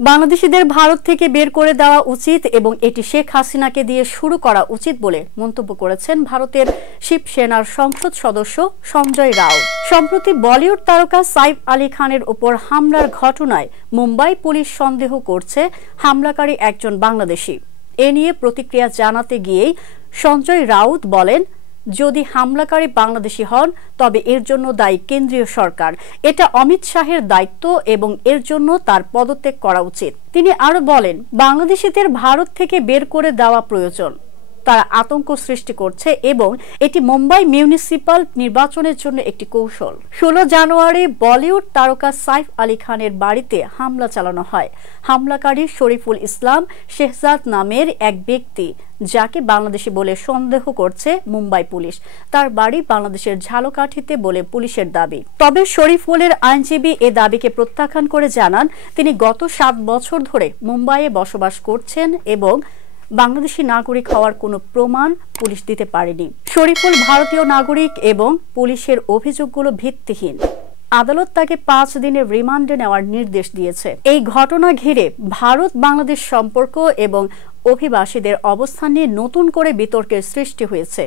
বাংলাদেশিদের ভারত থেকে বের করে দেওয়া উচিত এবং এটি শেখ হাসিনাকে দিয়ে শুরু করা উচিত বলে মন্তব্য করেছেন ভারতের শিবসেনার সংসদ সদস্য সঞ্জয় রাউত। সম্প্রতি বলিউড তারকা সাইফ আলী খানের উপর হামলার ঘটনায় মুম্বাই পুলিশ সন্দেহ করছে হামলাকারী একজন বাংলাদেশি। এ নিয়ে প্রতিক্রিয়া জানাতে গিয়েই সঞ্জয় রাউত বলেন, যদি হামলাকারী বাংলাদেশি হন তবে এর জন্য দায়ী কেন্দ্রীয় সরকার। এটা অমিত শাহের দায়িত্ব এবং এর জন্য তার পদত্যাগ করা উচিত। তিনি আরো বলেন, বাংলাদেশিদের ভারত থেকে বের করে দেওয়া প্রয়োজন। তারা আতঙ্ক সৃষ্টি করছে এবং এটি মুম্বাই মিউনিসিপাল নির্বাচনের জন্য একটি কৌশল। 16 জানুয়ারি বলিউড তারকা সাইফ আলী খানের বাড়িতে হামলা চালানো হয়। হামলাকারী শরীফুল ইসলাম শেহজাদ নামের এক ব্যক্তি, যাকে বাংলাদেশি বলে সন্দেহ করছে মুম্বাই পুলিশ। তার বাড়ি বাংলাদেশের ঝালকাঠিতে বলে পুলিশের দাবি। তবে শরীফুলের আইনজীবী এ দাবিকে প্রত্যাখ্যান করে জানান, তিনি গত 7 বছর ধরে মুম্বাইয়ে বসবাস করছেন এবং বাংলাদেশি নাগরিক হওয়ার কোনো প্রমাণ পুলিশ দিতে পারেনি। শরীফুল ভারতীয় নাগরিক এবং পুলিশের অভিযোগগুলো ভিত্তিহীন। আদালত তাকে 5 দিনের রিমান্ডে নেওয়ার নির্দেশ দিয়েছে। এই ঘটনা ঘিরে ভারত বাংলাদেশ সম্পর্ক এবং অভিবাসীদের অবস্থান নিয়ে নতুন করে বিতর্কের সৃষ্টি হয়েছে।